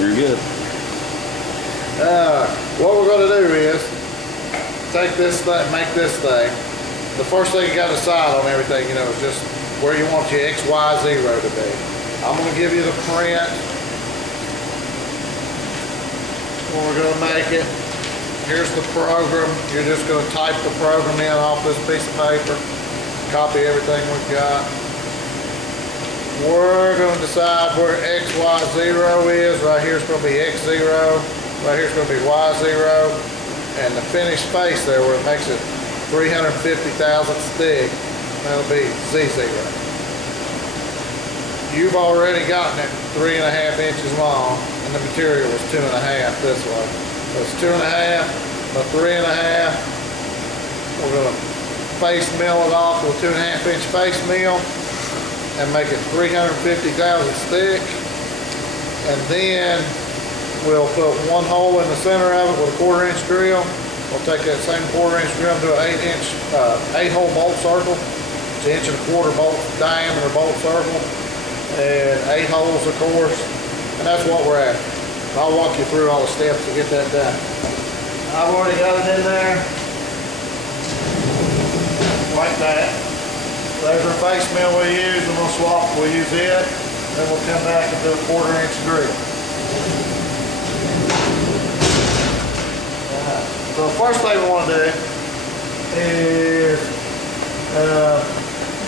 You're good. What we're going to do is take this thing, make this thing. The first thing you got to decide on everything, you know, is just where you want your X, Y, 0 to be. I'm going to give you the print. When we're going to make it. Here's the program. You're just going to type the program in off this piece of paper. Copy everything we've got. We're going to decide where X, Y, 0 is. Right here is going to be X, 0. Right here is going to be Y, 0. And the finished face there where it makes it 350 thousandths thick, that'll be Z, 0. You've already gotten it 3.5 inches long, and the material was 2.5 this way. So it's 2.5 by 3.5. We're going to face mill it off with a 2.5 inch face mill and make it 350 thousandths thick. And then we'll put one hole in the center of it with a 1/4 inch drill. We'll take that same 1/4 inch drill and do an 8-hole bolt circle. It's 1.25 inch bolt diameter bolt circle. And 8 holes, of course, and that's what we're at. I'll walk you through all the steps to get that done. I've already got it in there, like that. There's our face mill we use, and we'll swap, we'll use it, then we'll come back and do a 1/4 inch drill. So the first thing we want to do is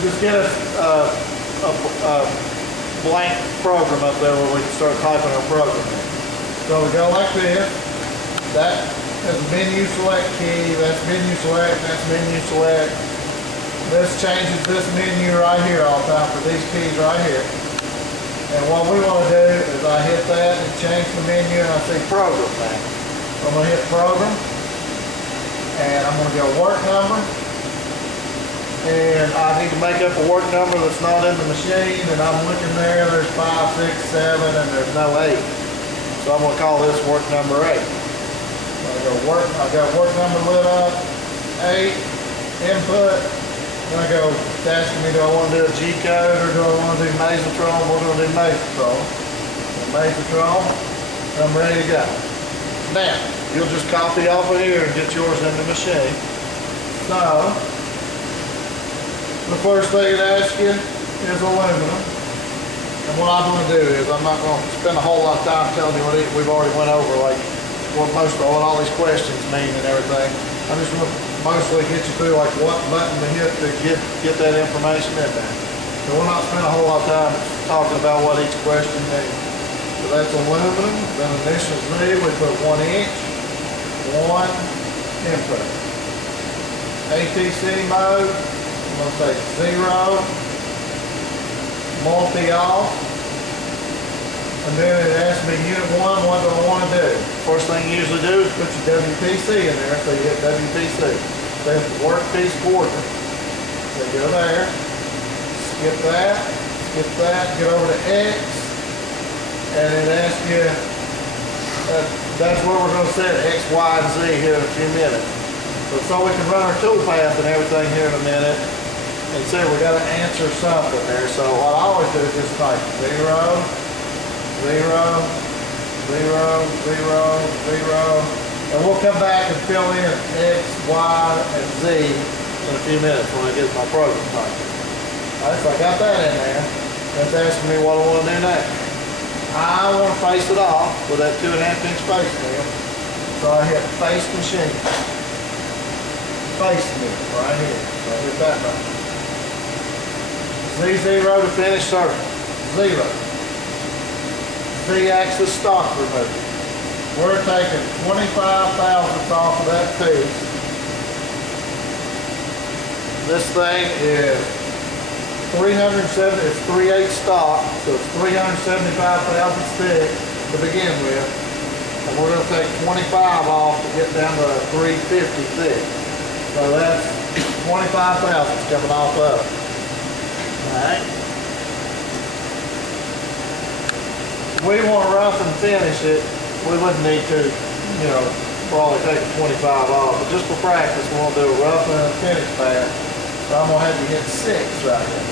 just get a blank program up there where we can start typing our program in. So we go like this. That is a menu select key. That's menu select. That's menu select. This changes this menu right here all the time for these keys right here. And what we want to do is I hit that and change the menu and I see program now. So I'm going to hit program and I'm going to go work number. And I need to make up a work number that's not in the machine, and I'm looking there, there's 5, 6, 7, and there's no 8. So I'm going to call this work number 8. I got work number lit up, 8, input, then I go, it's asking me, do I want to do a G code or do I want to do Mazatron? We're going to do Mazatron. Mazatron, I'm ready to go. Now, you'll just copy off of here and get yours in the machine. So, the first thing it asks you is aluminum. And what I'm going to do is I'm not going to spend a whole lot of time telling you what we've already went over, like what all these questions mean and everything. I'm just going to mostly get you through like what button to hit to get that information in there. So we'll not spend a whole lot of time talking about what each question means. So that's aluminum. Then initial Z, we put 1 inch, 1 input. ATC mode. I'm going to say 0, multi-off, and then it asks me unit 1, what do I want to do? First thing you usually do is put your WPC in there, so you hit WPC. That's the workpiece coordinate. So go there, skip that, get over to X, and it asks you, that's where we're going to set X, Y, and Z here in a few minutes. So we can run our toolpath and everything here in a minute. And see, we got to answer something there. So what I always do is just type 0, 0, 0, 0, 0, and we'll come back and fill in X, Y, and Z in a few minutes when I get my program typed. All right, so I got that in there. That's asking me what I want to do next. I want to face it off with that 2.5 inch face mill. So I hit face machine. Face mill right here. So I hit that button. Z0 to finish circle. 0. Z-axis stock removal. We're taking 25 thousandths off of that piece. This thing is 370, it's 3/8 stock, so it's 375 thousandths thick to begin with. And we're going to take 25 off to get down to 350 thick. So that's 25 thousandths coming off of it. Alright. We want to rough and finish it. We wouldn't need to, you know, probably take 25 off. But just for practice, we want to do a rough and finish pass. So I'm going to have to hit 6 right here.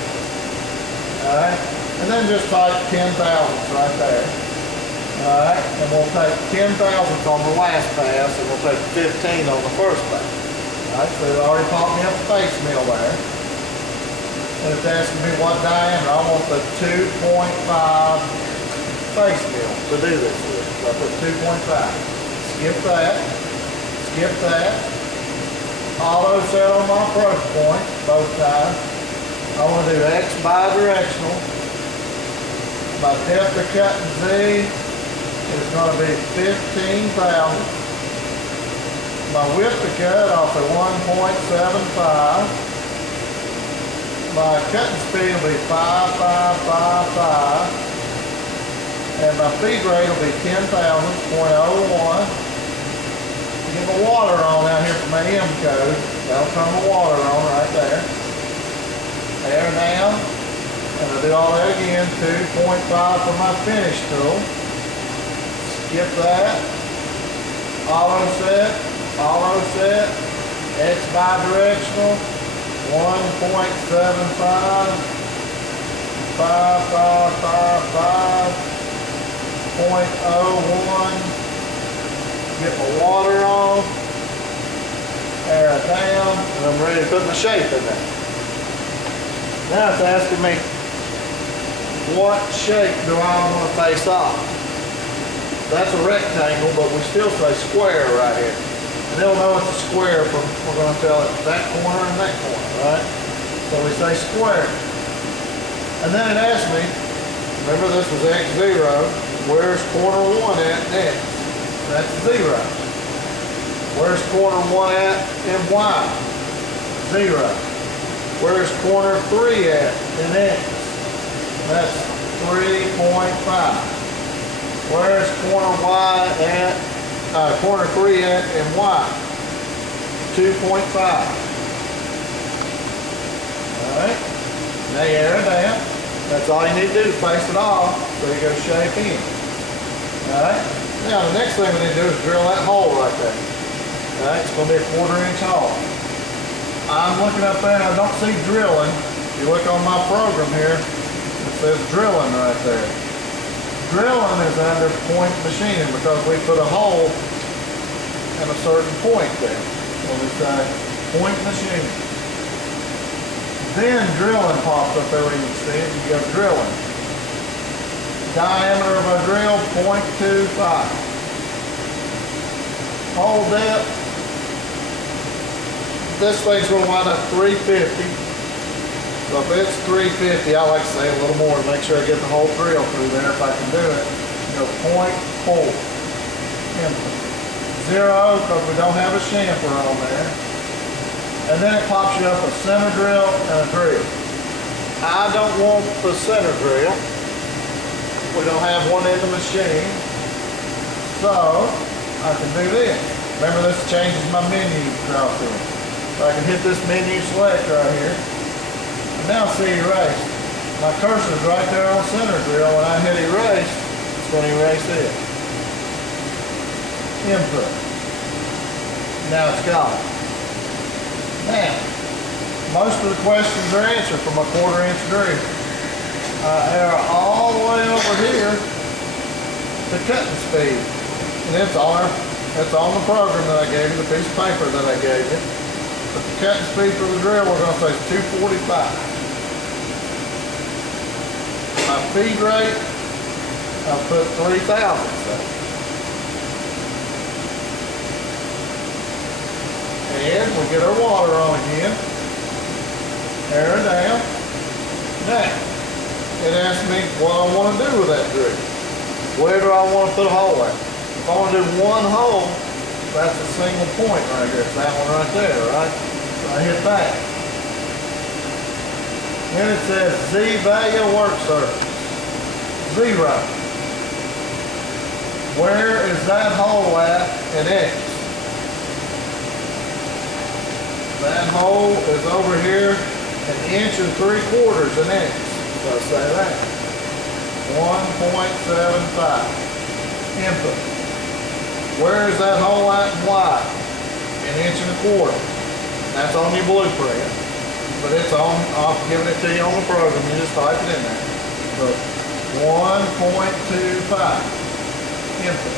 Alright. And then just type 10 thousandths right there. Alright, and we'll take 10 thousandths on the last pass, and we'll take 15 on the first pass. Alright, so it already popped me up a face mill there. And it's asking me what diameter. I want the 2.5 face mill to do this with. So I put 2.5. Skip that. Skip that. Auto set on my approach point, both times. I want to do X bidirectional. My depth of cutting Z is going to be 15 thousandths. My width to cut off at 1.75. My cutting speed will be 5,555. And my feed rate will be 10 thousandths, 0.01. Get my water on out here for my M code. That'll turn my water on right there. There now. And I'll do all that again. 2.5 for my finish tool. Skip that. Auto set. Auto set. X bidirectional. 1.75. 5,555. 0.01. Get my water on. Air it down. And I'm ready to put my shape in there. Now it's asking me, what shape do I want to face off? That's a rectangle, but we still say square right here. And they'll know it's a square from, we're going to tell it that corner and that corner, right? So we say square. And then it asks me, remember this was X0, where's corner 1 at next? That's 0. Where's corner 1 at in Y? 0. Where's corner 3 at in X? That's 3.5. Where's corner Y at, corner 3 at in Y? 2.5. Alright, now you air it down. That's all you need to do to face it off so you go shape in. Alright, now the next thing we need to do is drill that hole right there. Alright, it's going to be a 1/4 inch hole. I'm looking up there and I don't see drilling. If you look on my program here, it says drilling right there. Drilling is under point machining because we put a hole at a certain point there. So we say point machining. Then drilling pops up there where you can see it. You go drilling. Diameter of a drill, 0.25. Hole depth. This thing's going to wind up 350. So if it's 350, I like to say a little more to make sure I get the whole drill through there if I can do it. You go 0.4. 0 because we don't have a chamfer on there. And then it pops you up a center drill and a drill. I don't want the center drill. We don't have one in the machine. So I can do this. Remember, this changes my menu drop in. So I can hit this menu select right here. And now see erase. My cursor is right there on center drill. When I hit erase, it's going to erase it. Input. Now it's gone. Now, most of the questions are answered from a 1/4 inch drill. Arrow all the way over here to cutting speed. And it's on the program that I gave you, the piece of paper that I gave you. But the cutting speed for the drill, we're going to say is 245. My feed rate, I'll put 3 thousandths there. And we'll get our water on again. Air it down. Now, it asks me what I want to do with that drill. Where do I want to put a hole at? If I want to do one hole, that's a single point right here. It's that one right there, right? So I hit that. Then it says Z value work surface. 0. Where is that hole at in X? That hole is over here 1 3/4 inches in X. So I say that. 1.75. Input. Where is that hole at in Y? 1 1/4 inches. That's on your blueprint. But it's on, I'm giving it to you on the program. You just type it in there. So 1.25. input.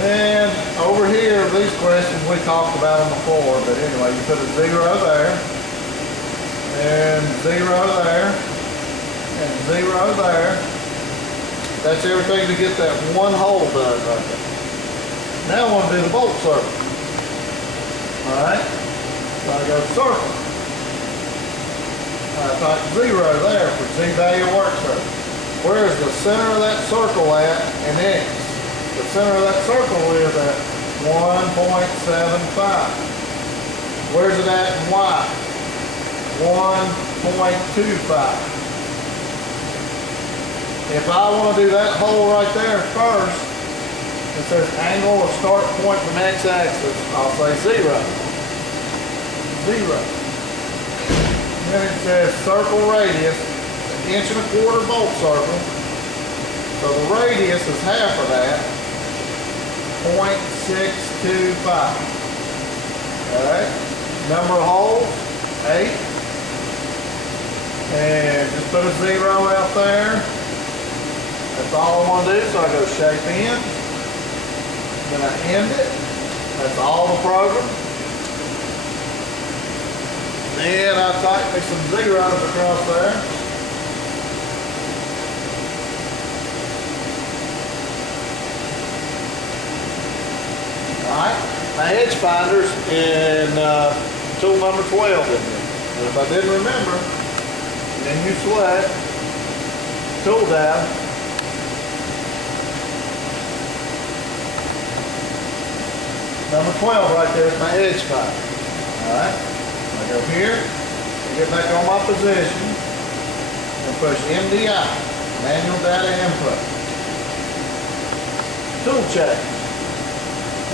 Then over here, these questions we talked about them before, but anyway, you put a 0 there, and 0 there, and 0 there. That's everything to get that one hole done right there. Now I want to do the bolt circle. Alright, so I go circle. I type 0 there for Z-value work circle. Where's the center of that circle at in X? The center of that circle is at 1.75. Where's it at in Y? 1.25. If I want to do that hole right there first, it says angle or start point from x-axis, I'll say 0. 0. Then it says circle radius, an 1.25 bolt circle. So the radius is half of that, 0.625. Alright, number of holes, 8. And just put a 0 out there. That's all I want to do, so I go shape in. Then I end it. That's all the program. Then I type me some zeros across there. Alright, my edge finder's in tool number 12 in here. And if I didn't remember, then you select tool tab. Number 12 right there is my edge finder. Alright, I go here, I get back on my position, and push MDI, manual data input. Tool chain.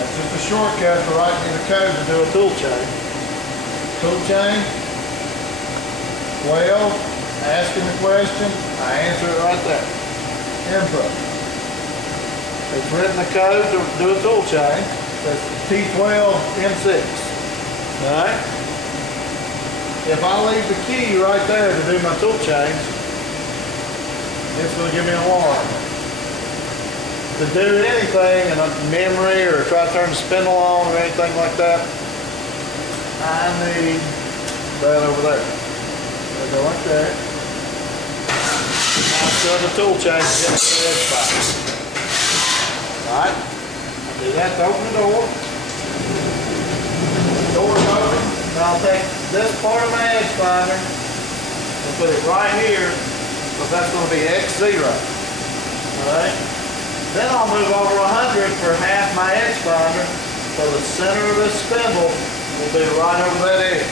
That's just a shortcut for writing in the code to do a tool chain. Tool chain, 12, asking the question, I answer it right there. Input. It's written the code to do a tool chain. That's T12 M6. Alright? If I leave the key right there to do my tool change, it's going to give me an alarm. To do anything in a memory or try to turn the spindle on or anything like that, I need that over there. I go like that. Now start the tool change to get to the edge spot. Alright? Do that to open the door. Door's open. Now I'll take this part of my edge finder and put it right here, because that's going to be X0. Alright? Then I'll move over 100 for half my edge finder, so the center of the spindle will be right over that edge.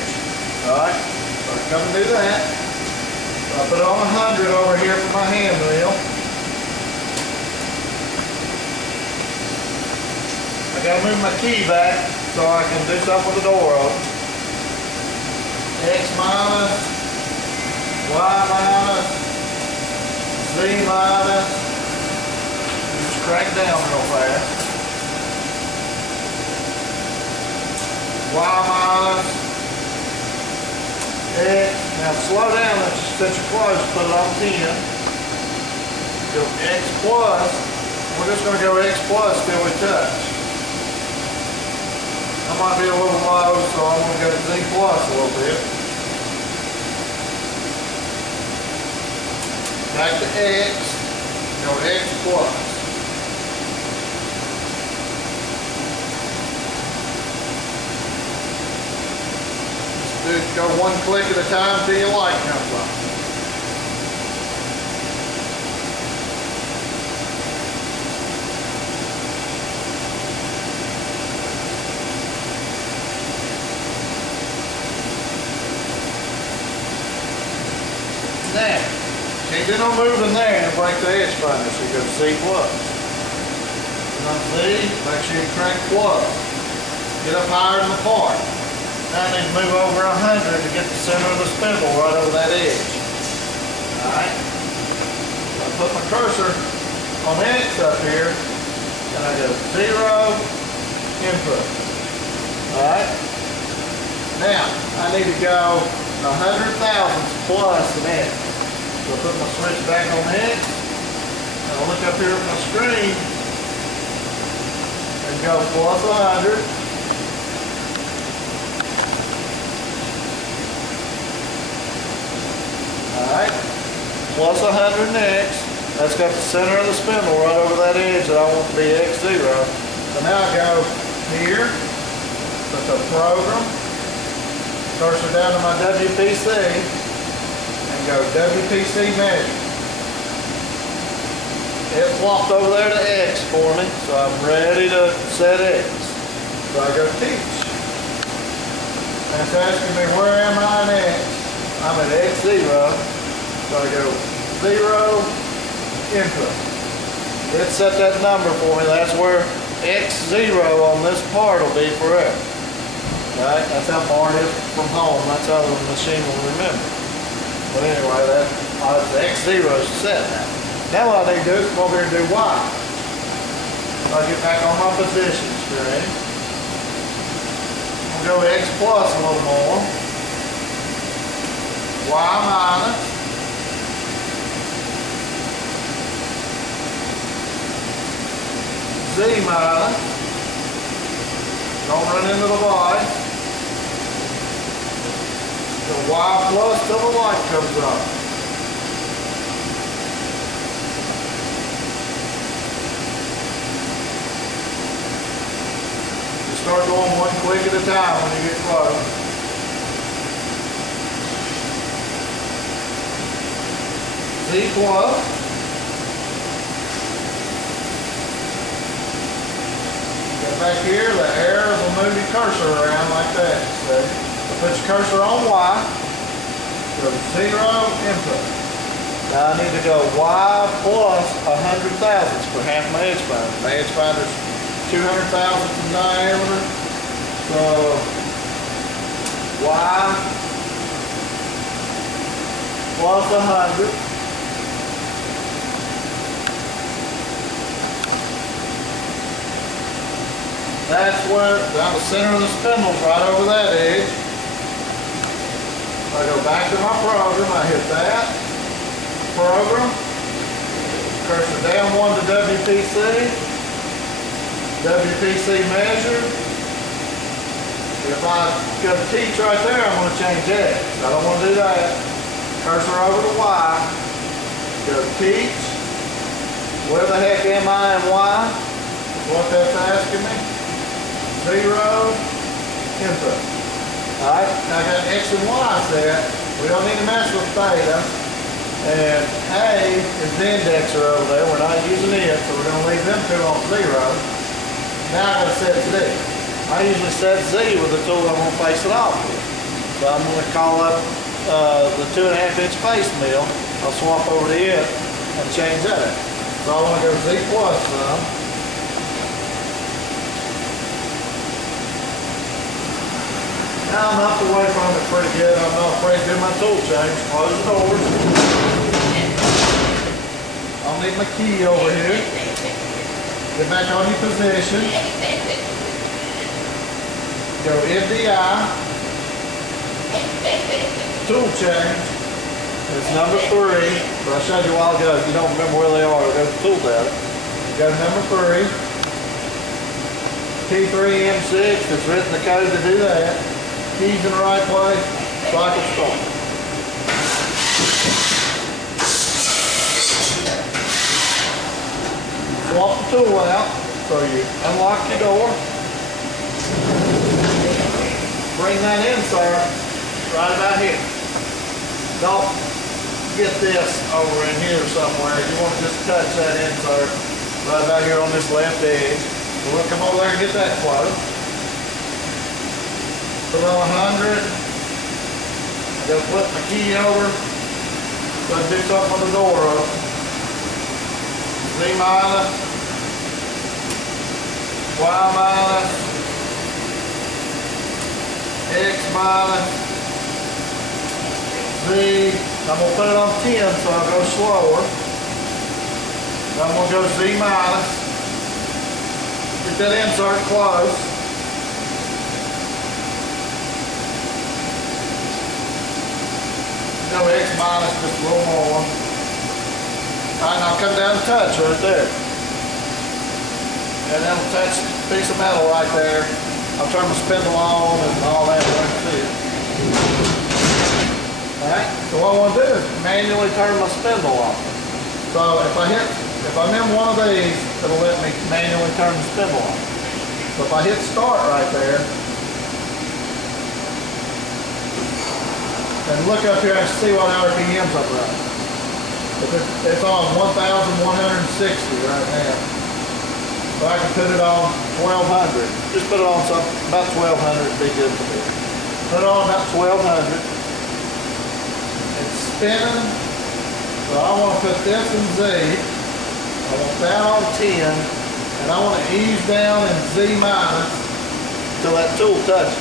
Alright? So I come and do that. So I put it on 100 over here for my hand wheel. I gotta move my key back so I can do something with the door open. X minus, Y minus, Z minus. Just crank down real fast. Y minus, X. Now slow down since you're close, put it on 10. Go X plus. We're just gonna go X plus till we touch. I might be a little low, so I'm going to go to Z plus a little bit. Back to X, go X plus. Just go one click at a time till your light comes on. Now, can't do no moving there and break the edge finder, so you go Z plus. And on Z, make sure you crank plus. Get up higher in the part. Now I need to move over 100 to get the center of the spindle right over that edge. Alright? So I put my cursor on X up here, and I go 0, input. Alright? Now, I need to go 100 thousandths plus an X. So I put my switch back on X, and I look up here at my screen, go plus 100. Alright, plus 100 next. That's got the center of the spindle right over that edge that I want to be X0. So now I go here, put the program, cursor down to my WPC, and go WPC measure. It flopped over there to X for me, so I'm ready to set X. So I go teach. And it's asking me where am I in X? I'm at X0. So I go 0, input. It set that number for me. That's where X0 on this part will be forever. Right? That's how far it is from home. That's how the machine will remember. But anyway, that X0 is set now. Now what I need to do is come over here and do Y. I'll get back on my position screen. I'll go X plus a little more. Y minus. Z minus. Don't run into the Y. The Y plus till the light comes up. Start going one click at a time when you get close. Z plus. Get back here, the arrows will move your cursor around like that. So put your cursor on Y. Go 0, input. Now I need to go Y plus 100 thousandths for half my edge finder. My edge finder's 200 thousandths in diameter, so Y plus 100. That's where, down the center of the spindle's right over that edge. I go back to my program, I hit that, program, cursor down one to WPC. WPC measure. If I go to teach right there, I'm going to change X. I don't want to do that. Cursor over to Y. Go to teach. Where the heck am I in Y? What that's asking me. 0, input. Alright, now I got X and Y set. We don't need to mess with theta. And A is the indexer over there. We're not using it, so we're going to leave them two on 0. Now I'm going to set Z. I usually set Z with the tool I'm going to face it off with. So I'm going to call up the 2.5 inch face mill. I'll swap over to it and change that. So I want to go Z plus some. Now I'm up away from it pretty good. I'm not afraid to do my tool change. Close the doors. I'll need my key over here. Get back on your position. Go MDI. Tool change. It's number 3. But I showed you a while ago. If you don't remember where they are, go to tool data. Go to number 3. T3M6. It's written the code to do that. Keys in the right place. Cycle start. Swap the tool out, so you unlock your door, bring that insert right about here. Don't get this over in here somewhere. You want to just touch that insert right about here on this left edge. So we'll come over there and get that close. Put on 100. I'm going to flip my key over so I can do something with the door open. Z minus, Y minus, X minus, Z. I'm going to put it on 10 so I'll go slower. Then I'm going to go Z minus. Get that insert close. Go X minus just a little more. Alright, now come down and touch right there. And that'll attach a piece of metal right there. I'll turn my spindle on and all that right there. Alright, so what I want to do is manually turn my spindle on. So if I'm in one of these, it'll let me manually turn the spindle on. So if I hit start right there, and look up here and see what RPMs I'm running. It's on 1,160 right now. So I can put it on 1,200. Just put it on something, about 1,200 would be good for me. Put it on about 1,200. It's spinning. So I want to put this in Z. I want that on 10. And I want to ease down in Z minus until that tool touches.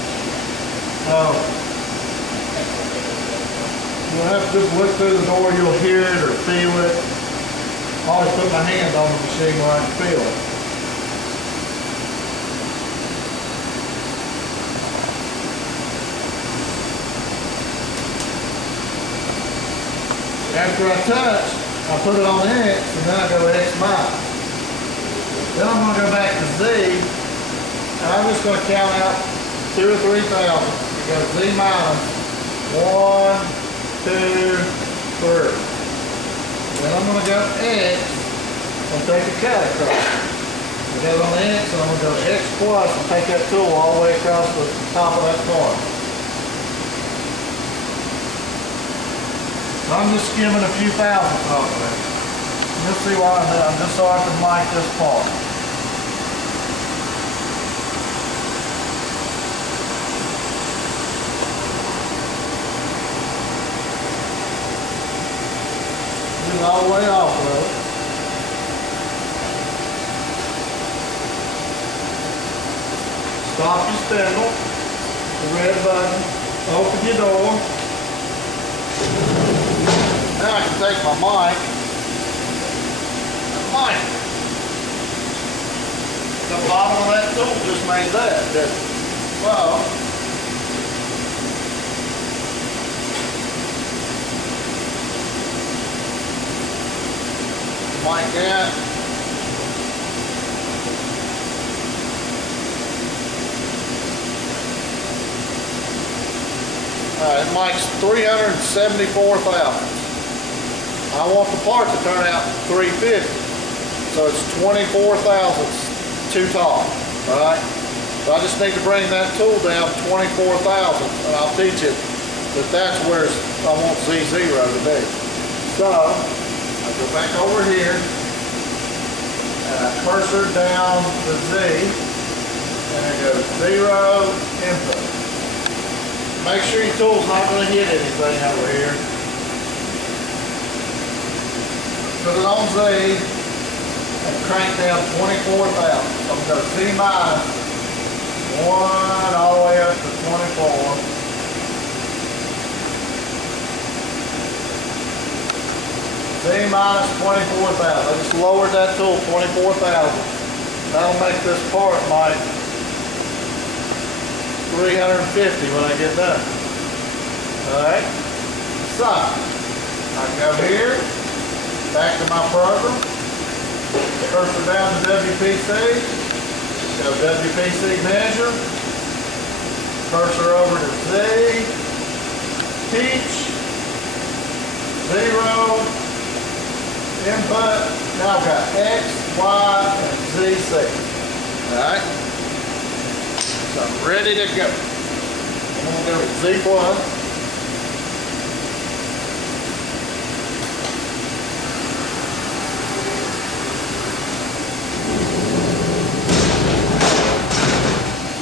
You'll have to just look through the door, you'll hear it or feel it. I always put my hand on the machine where I can feel it. After I touch, I put it on X and then I go X minus. Then I'm going to go back to Z and I'm just going to count out 2 or 3 thousandths. It goes Z minus 1, 2, 3. Then I'm going to go X and take a cut across. I go on X and I'm going to go X plus and take that tool all the way across the top of that corner. So I'm just skimming a few thousandths off of it. You'll see why I'm doing, just so I can mic this part. All the way off though. Stop your spindle, the red button, open your door. Now I can take my mic. The bottom of that tool just made that, didn't it? Well, like that. It makes 374 thousandths. I want the part to turn out 350. So it's 24 thousandths too tall. Alright? So I just need to bring that tool down 24 thousandths and I'll teach it that that's where I want Z0 to be. So I go back over here and I cursor down the Z and I go 0 input. Make sure your tool's not going to hit anything over here. Put it on Z and crank down 24,000. I'm going to go Z minus 1 all the way up to 24. Z minus 24,000. I just lowered that tool 24,000. That'll make this part like 350 when I get done. Alright? So, I can go here, back to my program, cursor down to WPC, go WPC measure, cursor over to Z, teach, 0, input. Now I've got X, Y, and ZC. Alright? So I'm ready to go. I'm going to go with Z plus.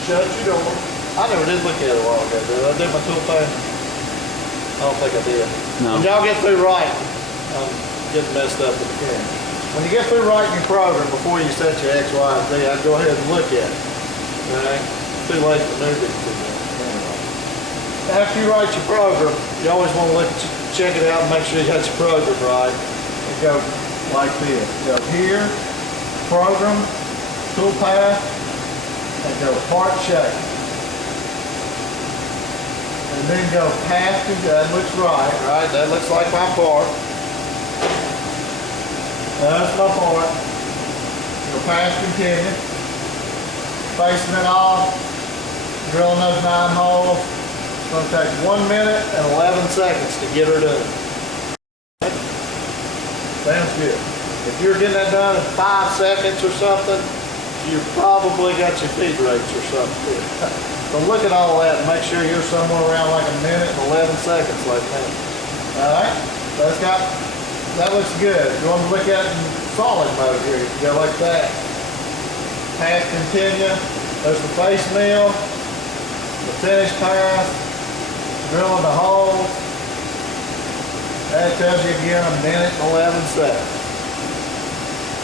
Shut your door. I never did look at it a while ago, did I? Did my tool thing? I don't think I did. No. When y'all get through writing, I'm getting messed up with the camera. When you get through writing your program before you set your X, Y, and Z, I'd go ahead and look at it. Alright? Too late to move it. After you write your program, you always want to look at check it out and make sure you got your program right. And go like this. Go here, program, tool path, and go part shape. And then go path to that looks right, right? That looks like my part. That's my part. Go past continue. facing it off, drilling those 9 holes. It's going to take 1 minute and 11 seconds to get her done. Sounds good. If you're getting that done in 5 seconds or something, you've probably got your feed rates or something. So look at all that and make sure you're somewhere around like 1 minute and 11 seconds like that. All right, so that looks good. If you want to look at it in solid mode here, you can go like that. Pass continue. There's the face mill, the finish pass, drilling the hole. That tells you again 1 minute and 11 seconds.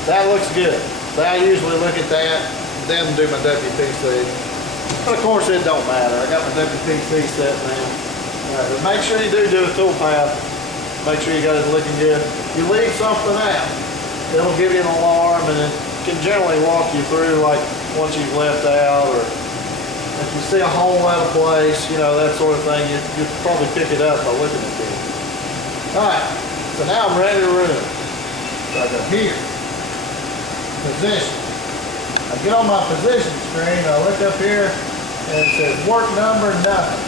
That looks good. So I usually look at that, then do my WPC. But of course it don't matter. I got my WPC set now. But make sure you do a tool path. Make sure you got it looking good. If you leave something out, it'll give you an alarm, and it can generally walk you through like once you've left out, or if you see a hole out of place, you know, that sort of thing, you probably pick it up by looking at it. Alright, so now I'm ready to run. So I go here, position. I get on my position screen, I look up here, and it says work number nothing.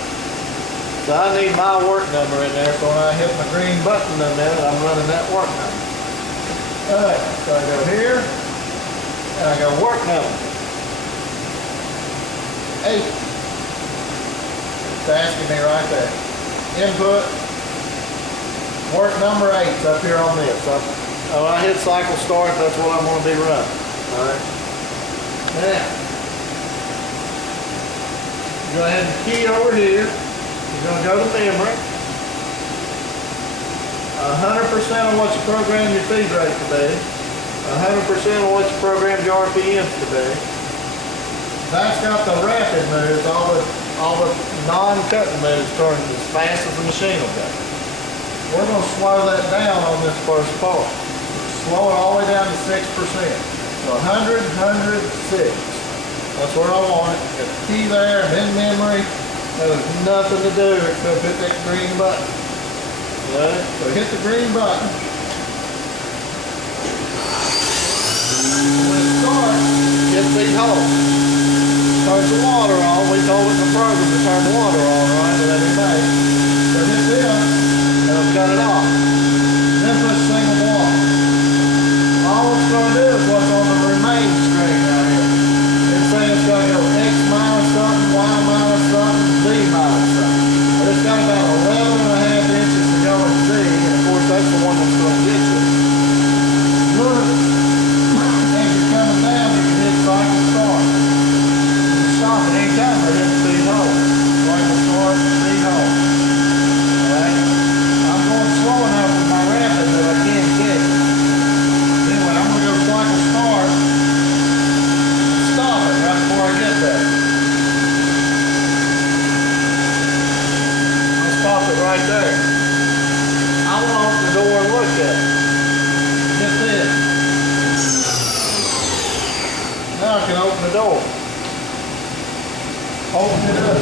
So I need my work number in there, so when I hit my green button in a minute, I'm running that work number. Alright, so I go here, and I go work number 8. It's asking me right there. Input, work number 8 is up here on this. So when I hit cycle start, that's what I'm going to be running. Alright. Now, go ahead and key over here. You're going to go to memory. 100% of what you program your feed rate to be. 100% of what you program your RPMs to be. That's got the rapid moves, all the non-cutting moves turning as fast as the machine will go. We're going to slow that down on this first part. Slow it all the way down to 6%. So 100, 100, 6. That's where I want it. Got the key there, and in memory. There's nothing to do except hit that green button. Right? So hit the green button. When it starts, get these holes. Turn the water on. We told it in the program to turn the water on, right? Let it make. So hit this, and it'll cut it off. Then push single water. All it's going to do is what's on the remain screen right here. It's saying it's going to go X minus something, Y minus something, Z minus something. But it's got about 11.5 inches to go in Z, and of course that's the one that's going to get you. Look, as you're coming down, you can hit cycle start. Stop at any time or hit speed hold. Cycle start, speed hold. Alright? I'm going slow enough with my rapid that I can't catch it. Anyway, I'm going to go cycle start. Stop it right before I get there. I'll stop it right there. I want to open the door and look at it. Get this. Now I can open the door. Open it up.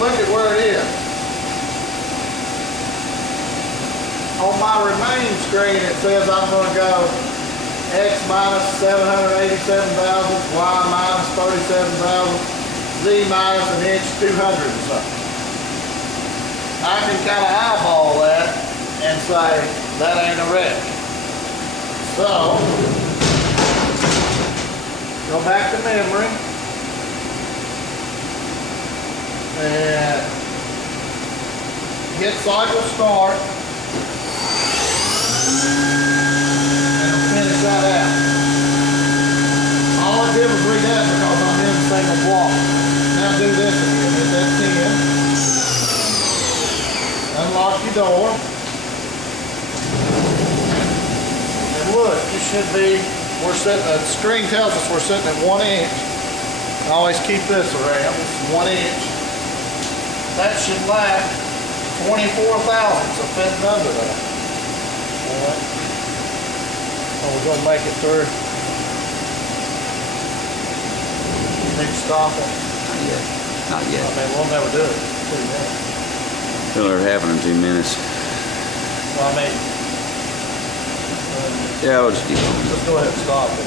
Look at where it is. On my remain screen it says I'm going to go X minus 787,000, Y minus 37,000, Z minus an inch 200 or something. I can kind of eyeball that and say that ain't a wreck. So, go back to memory. And hit cycle start, and it'll finish that out. All I did was read that because I'm in the single block. Now do this again. Hit that 10. Unlock your door. And look, you should be, the screen tells us we're sitting at 1 inch. I always keep this around. It's 1 inch. That should last 24 thousandths of fitting under that. Alright. Oh, we're going to make it through. Need to stop it. Not yet. Not yet. I mean, we'll never do it. It'll happen in 2 minutes. Well, I mean, Yeah, I'll just keep going. let's go ahead and stop it.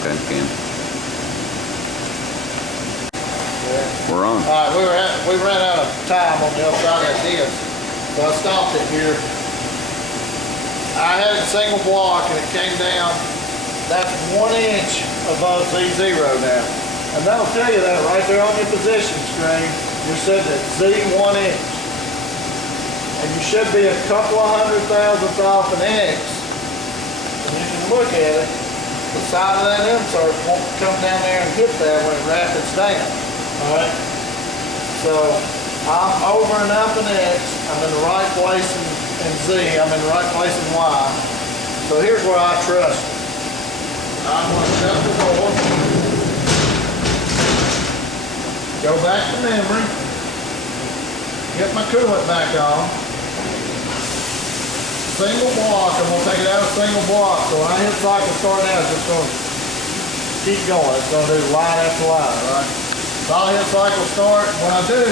Okay, can. We're on. All right, we ran out of time on the other side of that disc, so I stopped it here. I had a single block and it came down. That's 1 inch above Z0 now. And that'll tell you that right there on your position screen. You're setting at Z 1 inch. And you should be a couple of hundred thousandths off an X. And you can look at it. The side of that insert won't come down there and hit that when it rapids down. Alright? So I'm over and up an X. I'm in the right place in Z. I'm in the right place in Y. So here's where I trust it. I'm going to shut the door. Go back to memory. Get my coolant back on. Single block. I'm going to take it out of single block. So when I hit cycle start now, it's just going to keep going. It's going to do line after line, right? So I'll hit cycle start. When I do,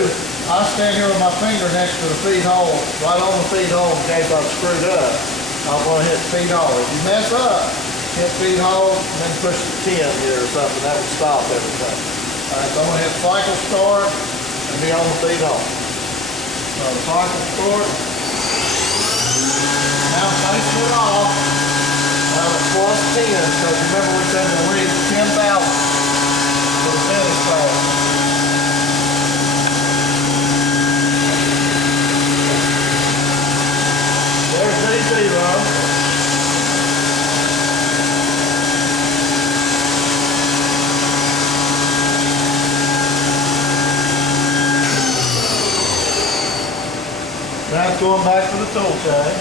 I stand here with my finger next to the feed hole, right on the feed hole in case I'm screwed up. I'm going to hit feed hole. If you mess up, hit feed hole and then push the 10 here or something. That would stop everything. All right, so I'm going to hit cycle start and be on the feed hole. So cycle start. Now facing it off. Now it's plus 10, because remember we said we'll read 10,000 for the finish pass. There's Z0. Now it's going back to the tool chain.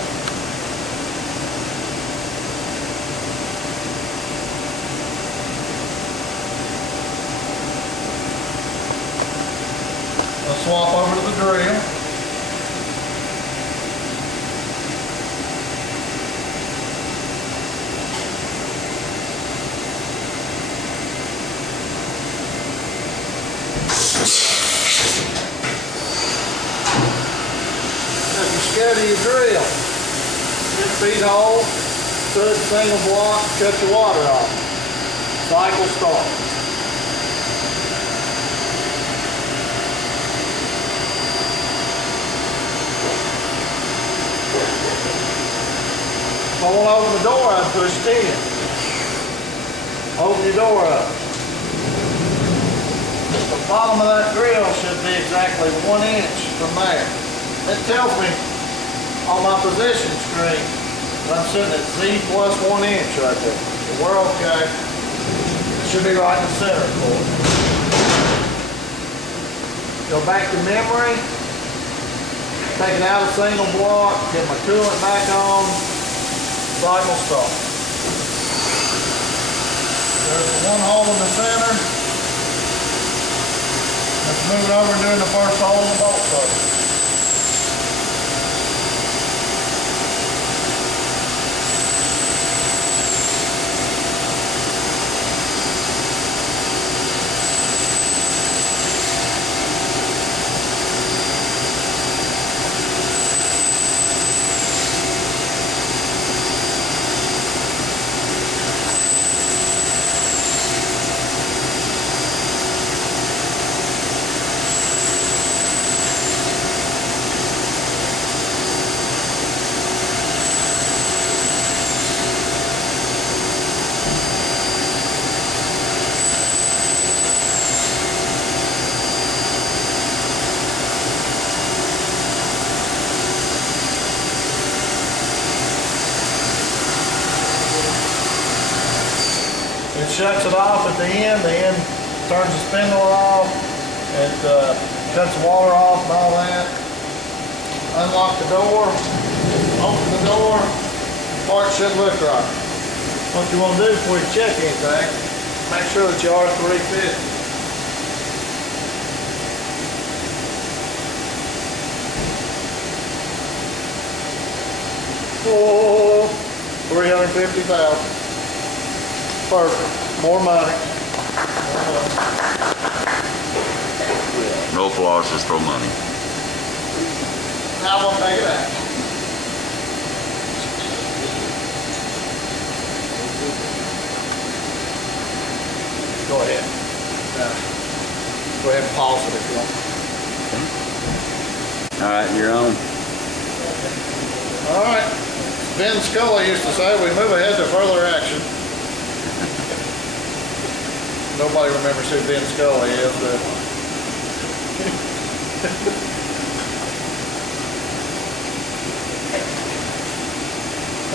I'll swap over to the drill. If you're scared of your drill, hit feed hole, put single block, cut your water off. Cycle start. If I want to open the door, I'd push 10. Open your door up. The bottom of that grill should be exactly 1 inch from there. It tells me on my position screen that I'm sitting at Z plus 1 inch right there. So we're okay. It should be right in the center for it. Go back to memory. Take it out of single block. Get my coolant back on. Cycle start. There's the one hole in the center. Let's move it over and do the first hole in the bolt circle. It shuts it off at the end turns the spindle off, it cuts the water off and all that. Unlock the door, open the door, part should look right. What you want to do before you check anything, make sure that you are 350. Oh, 350,000. Perfect. More money. No applause, just throw money. Now I'm gonna take it out. Go ahead. Go ahead and pause it if you want. All right, you're on. All right. Ben Scully used to say, we move ahead to further action. Nobody remembers who Ben Scully is, but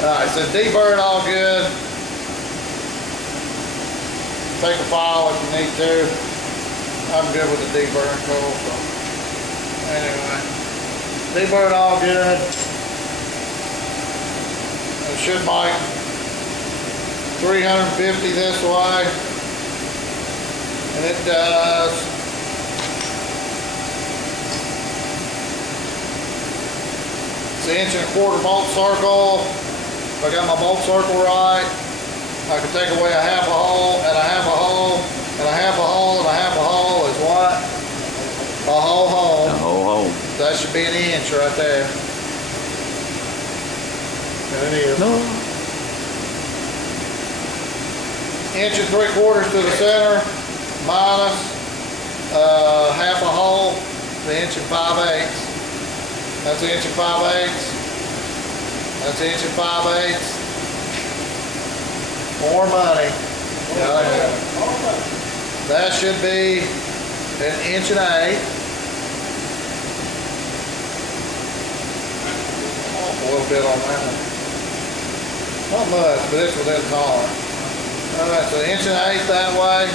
all right, so deburr all good. Take a file if you need to. I'm good with the deburr coal, so anyway. Deburr all good. It should bite 350 this way. And it does. It's an 1.25 inch bolt circle. If I got my bolt circle right, I can take away a half a hole and a half a hole and a half a hole and a half a hole is what? A whole hole. The whole hole. That should be an inch right there. And it is. No. 1.75 inches to the center, minus half a hole, the 1 5/8. That's 1 5/8. That's 1 5/8. More money. Yeah. That should be 1 1/8 inches. A little bit on that one. Not much, but it's within tolerance. All right, so 1 1/8 inches that way.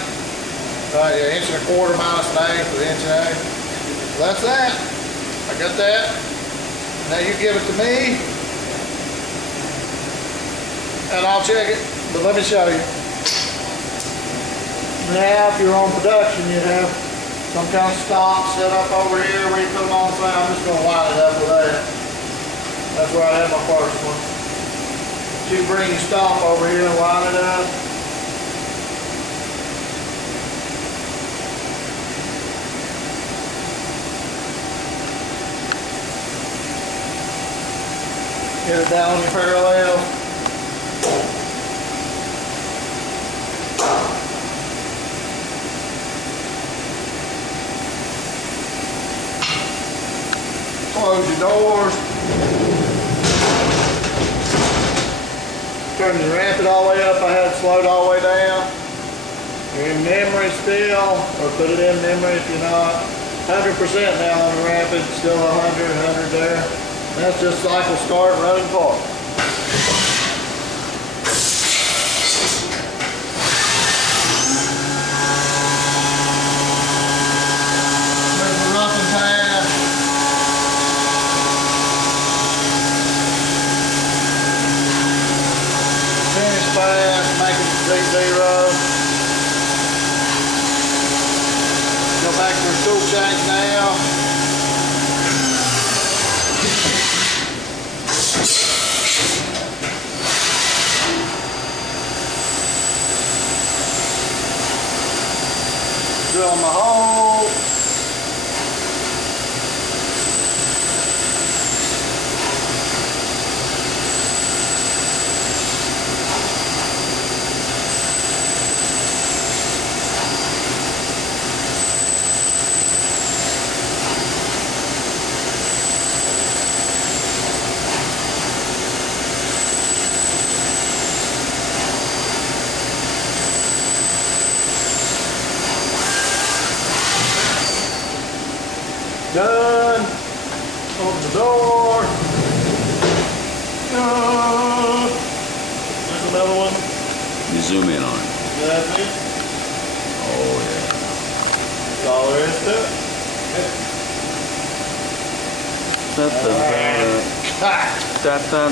All right, yeah, 1 1/4 inches minus an eighth of 1 1/8 inches. So that's that. I got that. Now you give it to me, and I'll check it. But let me show you. Now, if you're on production, you'd have some kind of stop set up over here where you put them on the side. I'm just going to line it up with that. That's where I had my first one. You bring your stop over here and line it up. Get it down your parallel. Close your doors. Turn the ramp it all the way up. I had it slowed all the way down. You're in memory still, or put it in memory if you're not. 100% now on the rapid, still 100 there. That's just cycle start, running part. There's the roughing pad. Finish fast, make it Z0. Go back to the tool change now. Drill my hole. Done. Open the door. There's another one. You zoom in on it. That's it. Oh, yeah. That's all there is to it. Da, da, da, da, da.